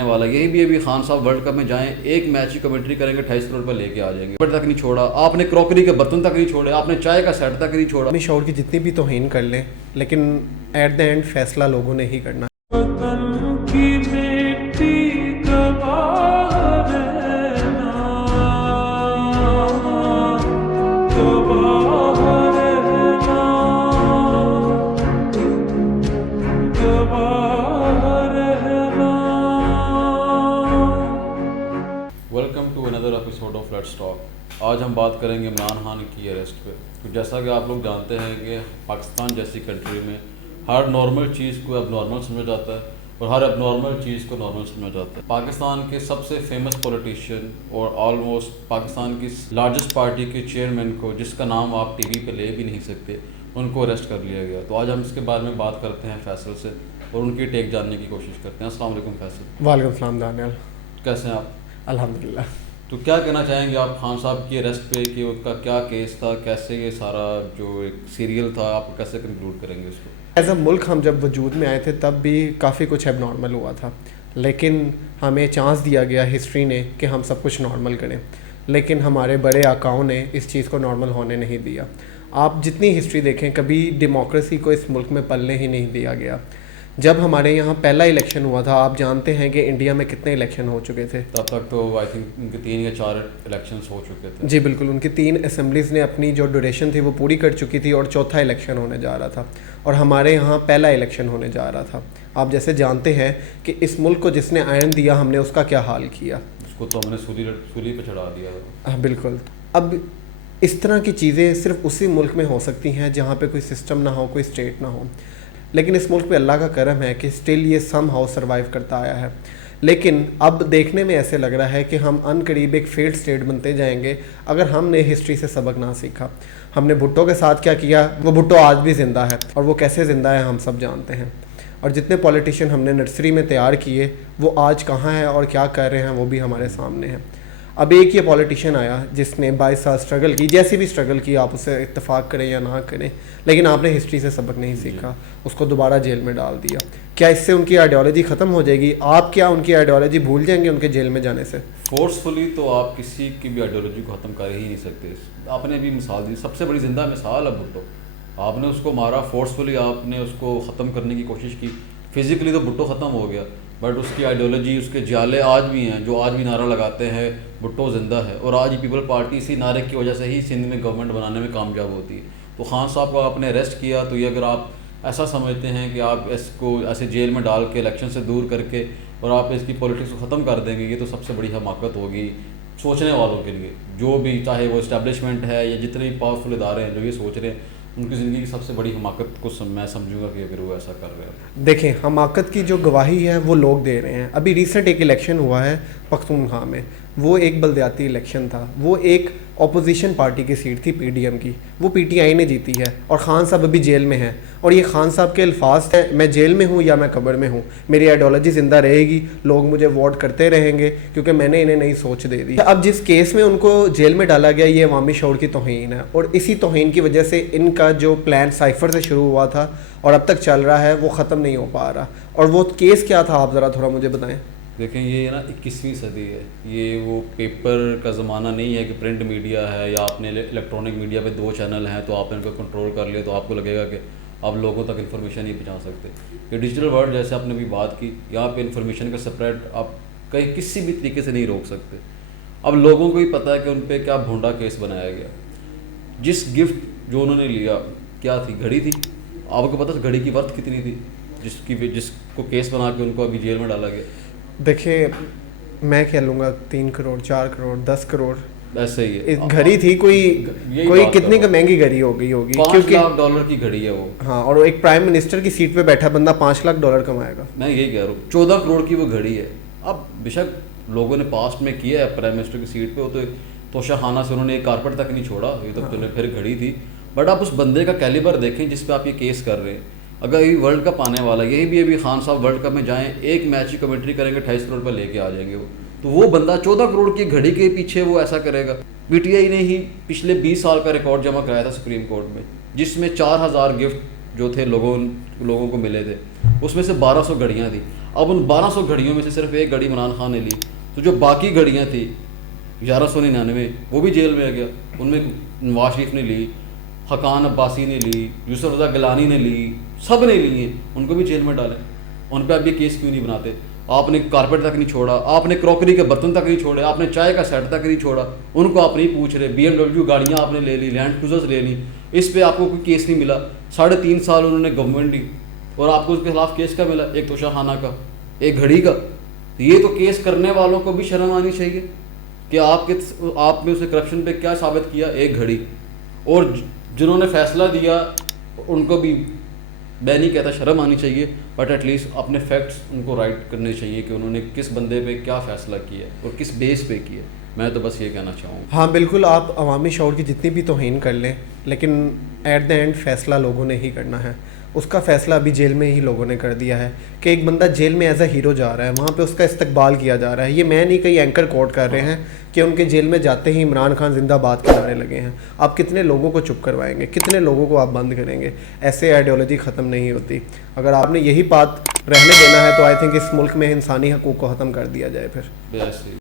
वाला यही भी अभी खान साहब वर्ल्ड कप में जाएं, एक मैच की कमेंट्री करेंगे 28 करोड़ रुपए लेके आ जाएंगे। बट तक नहीं छोड़ा आपने, क्रॉकरी के बर्तन तक नहीं छोड़े आपने, चाय का सेट तक नहीं छोड़ा। अपनी शौर की जितनी भी तौहीन कर लें, लेकिन एट द एंड फैसला लोगों ने ही करना। वतन की बेटी गवाह रहना, गवाह रहना, गवाह रहना। Welcome to another episode of let's talk. आज हम बात करेंगे इमरान खान की अरेस्ट पे। तो जैसा कि आप लोग जानते हैं कि पाकिस्तान जैसी कंट्री में हर नॉर्मल चीज़ को एबनॉर्मल समझा जाता है और हर एबनॉर्मल चीज़ को नॉर्मल समझा जाता है। पाकिस्तान के सबसे फेमस पॉलिटिशियन और ऑलमोस्ट पाकिस्तान की लार्जेस्ट पार्टी के चेयरमैन को, जिसका नाम आप टीवी पे ले भी नहीं सकते, उनको अरेस्ट कर लिया गया। तो आज हम इसके बारे में बात करते हैं फैसल से और उनकी टेक जानने की कोशिश करते हैं। अस्सलाम वालेकुम फैसल। वालेकुम सलाम दानियाल। कैसे हैं आप? अल्हम्दुलिल्लाह। तो क्या कहना चाहेंगे आप खान साहब की अरेस्ट पे कि उनका क्या केस था, कैसे ये सारा जो एक सीरियल था आप कैसे कंक्लूड करेंगे इसको? एज अ मुल्क हम जब वजूद में आए थे तब भी काफ़ी कुछ एबनॉर्मल हुआ था, लेकिन हमें चांस दिया गया हिस्ट्री ने कि हम सब कुछ नॉर्मल करें, लेकिन हमारे बड़े आकाओं ने इस चीज़ को नॉर्मल होने नहीं दिया। आप जितनी हिस्ट्री देखें, कभी डेमोक्रेसी को इस मुल्क में पलने ही नहीं दिया गया। जब हमारे यहाँ पहला इलेक्शन हुआ था, आप जानते हैं कि इंडिया में कितने इलेक्शन हो चुके थे। तब तक तो आई थिंक उनके 3 या 4 इलेक्शंस हो चुके थे। जी बिल्कुल, उनकी 3 असेंबलीज़ ने अपनी जो ड्यूरेशन थी वो पूरी कर चुकी थी और चौथा इलेक्शन होने जा रहा था और हमारे यहाँ पहला इलेक्शन होने जा रहा था। आप जैसे जानते हैं कि इस मुल्क को जिसने आयन दिया, हमने उसका क्या हाल किया। उसको तो हमने सूली पे चढ़ा दिया। हाँ बिल्कुल। अब इस तरह की चीज़ें सिर्फ उसी मुल्क में हो सकती हैं जहाँ पे कोई सिस्टम ना हो, कोई स्टेट ना हो, लेकिन इस मुल्क पे अल्लाह का करम है कि स्टिल ये सम हाउ सर्वाइव करता आया है। लेकिन अब देखने में ऐसे लग रहा है कि हम अनकरीब एक फेल्ड स्टेट बनते जाएंगे अगर हमने हिस्ट्री से सबक ना सीखा। हमने भुट्टो के साथ क्या किया, वो भुट्टो आज भी ज़िंदा है और वो कैसे ज़िंदा है हम सब जानते हैं। और जितने पॉलिटिशियन हमने नर्सरी में तैयार किए वो आज कहाँ हैं और क्या कर रहे हैं वो भी हमारे सामने है। अब एक ये पॉलिटिशियन आया जिसने 22 साल स्ट्रगल की, जैसी भी स्ट्रगल की, आप उससे इत्तेफाक करें या ना करें, लेकिन आपने हिस्ट्री से सबक नहीं सीखा, उसको दोबारा जेल में डाल दिया। क्या इससे उनकी आइडियोलॉजी ख़त्म हो जाएगी? आप क्या उनकी आइडियोलॉजी भूल जाएंगे उनके जेल में जाने से? फोर्सफुली तो आप किसी की भी आइडियोलॉजी को ख़त्म कर ही नहीं सकते। आपने भी मिसाल दी, सबसे बड़ी जिंदा मिसाल है भुट्टो। आपने उसको मारा फोर्सफुली, आपने उसको ख़त्म करने की कोशिश की। फिज़िकली तो भुट्टो ख़त्म हो गया, बट उसकी आइडियोलॉजी, उसके जाले आज भी हैं जो आज भी नारा लगाते हैं भुट्टो ज़िंदा है। और आज पीपल पार्टी इसी नारे की वजह से ही सिंध में गवर्नमेंट बनाने में कामयाब होती है। तो खान साहब को आपने अरेस्ट किया, तो ये अगर आप ऐसा समझते हैं कि आप इसको ऐसे जेल में डाल के इलेक्शन से दूर करके और आप इसकी पॉलिटिक्स को ख़त्म कर देंगे, ये तो सबसे बड़ी हमाकत होगी सोचने वालों के लिए। जो भी, चाहे वो इस्टेब्लिशमेंट है या जितने भी पावरफुल इदारे हैं जो ये सोच रहे हैं, उनकी ज़िंदगी की सबसे बड़ी हमाकत को मैं समझूंगा कि अगर वो ऐसा कर रहे हैं। देखें, हमाकत की जो गवाही है वो लोग दे रहे हैं। अभी रिसेंट एक इलेक्शन हुआ है पख्तूनख्वा में, वो एक बलदियाती इलेक्शन था, वो एक अपोजिशन पार्टी की सीट थी पीडीएम की, वो पीटीआई ने जीती है और ख़ान साहब अभी जेल में हैं। और ये खान साहब के अल्फाज हैं, मैं जेल में हूँ या मैं कब्र में हूँ, मेरी आइडियोलॉजी ज़िंदा रहेगी, लोग मुझे वोट करते रहेंगे क्योंकि मैंने इन्हें नई सोच दे दी। अब जिस केस में उनको जेल में डाला गया, ये अवामी शऊर की तौहीन है और इसी तौहीन की वजह से इनका जो प्लान साइफर से शुरू हुआ था और अब तक चल रहा है वो ख़त्म नहीं हो पा रहा। और वो केस क्या था, आप ज़रा थोड़ा मुझे बताएं। देखें, ये ना 21वीं सदी है, ये वो पेपर का ज़माना नहीं है कि प्रिंट मीडिया है या आपने इलेक्ट्रॉनिक मीडिया पे 2 चैनल हैं तो आपने इनको कंट्रोल कर लिया तो आपको लगेगा कि आप लोगों तक इन्फॉर्मेशन नहीं पहुंचा सकते। ये डिजिटल वर्ल्ड, जैसे आपने भी बात की, यहाँ पे इन्फॉर्मेशन का स्प्रेड आप कहीं किसी भी तरीके से नहीं रोक सकते। अब लोगों को ही पता है कि उन पर क्या भोंडा केस बनाया गया। जिस गिफ्ट जो उन्होंने लिया, क्या थी, घड़ी थी। आपको पता घड़ी की वर्थ कितनी थी जिसको केस बना के उनको अभी जेल में डाला गया। देखिए, मैं क्या लूँगा, 3 करोड़, 4 करोड़, 10 करोड़, ऐसे ही है। घड़ी थी कोई कितनी का महंगी घड़ी हो गई होगी, 5 लाख डॉलर की घड़ी है वो। हाँ, और एक प्राइम मिनिस्टर की सीट पे बैठा बंदा 5 लाख डॉलर कमाएगा। मैं यही कह रहा हूँ, 14 करोड़ की वो घड़ी है। अब बेशक लोगों ने पास्ट में किया है प्राइम मिनिस्टर की सीट पे, वो तो तोशाखाना से उन्होंने एक कारपेट तक नहीं छोड़ा, ये तो फिर घड़ी थी। बट आप उस बंदे का कैलिबर देखें जिस पे आप ये केस कर रहे हैं। अगर ये वर्ल्ड कप आने वाला है, यही भी अभी खान साहब वर्ल्ड कप में जाएं, एक मैच की कमेंट्री करेंगे 28 करोड़ रुपये लेके आ जाएंगे वो। तो वो बंदा 14 करोड़ की घड़ी के पीछे वो ऐसा करेगा। पीटीआई ने ही पिछले 20 साल का रिकॉर्ड जमा कराया था सुप्रीम कोर्ट में, जिसमें 4000 गिफ्ट जो थे लोगों को मिले थे, उसमें से 1200 घड़ियाँ थी। अब उन 1200 घड़ियों में से सिर्फ एक घड़ी इमरान खान ने ली, तो जो बाकी घड़ियाँ थी 1199 वो भी जेल में आ गया, उनमें नवाज शरीफ ने ली, हकान अब्बासी ने ली, यूसुफ रज़ा गिलानी ने ली, सब ने ली हैं, उनको भी जेल में डालें। उन पर आप ये केस क्यों नहीं बनाते? आपने कारपेट तक नहीं छोड़ा, आपने क्रॉकरी के बर्तन तक नहीं छोड़े, आपने चाय का सेट तक नहीं छोड़ा, उनको आप नहीं पूछ रहे। BMW गाड़ियाँ आपने ले ली, लैंड क्रूजर्स ले ली, इस पे आपको कोई केस नहीं मिला। 3.5 साल उन्होंने गवर्नमेंट दी और आपको उसके खिलाफ केस का मिला, एक तोशा खाना का, एक घड़ी का। ये तो केस करने वालों को भी शर्म आनी चाहिए कि आपने उसे करप्शन पे क्या साबित किया, एक घड़ी। और जिन्होंने फैसला दिया उनको भी, मैं नहीं कहता शर्म आनी चाहिए, बट एटलीस्ट अपने फैक्ट्स उनको राइट करने चाहिए कि उन्होंने किस बंदे पे क्या फ़ैसला किया और किस बेस पे किया। मैं तो बस ये कहना चाहूँगा। हाँ बिल्कुल, आप अवामी शऊर की जितनी भी तौहीन कर लें, लेकिन एट द एंड फ़ैसला लोगों ने ही करना है। उसका फ़ैसला अभी जेल में ही लोगों ने कर दिया है कि एक बंदा जेल में एज अ हीरो जा रहा है, वहाँ पे उसका इस्तकबाल किया जा रहा है। ये मैं नहीं, कई एंकर कोट कर रहे हैं कि उनके जेल में जाते ही इमरान खान जिंदाबाद के नारे लगे हैं। आप कितने लोगों को चुप करवाएंगे, कितने लोगों को आप बंद करेंगे? ऐसे आइडियोलॉजी ख़त्म नहीं होती। अगर आपने यही बात रहने देना है तो आई थिंक इस मुल्क में इंसानी हकूक़ को ख़त्म कर दिया जाए फिर।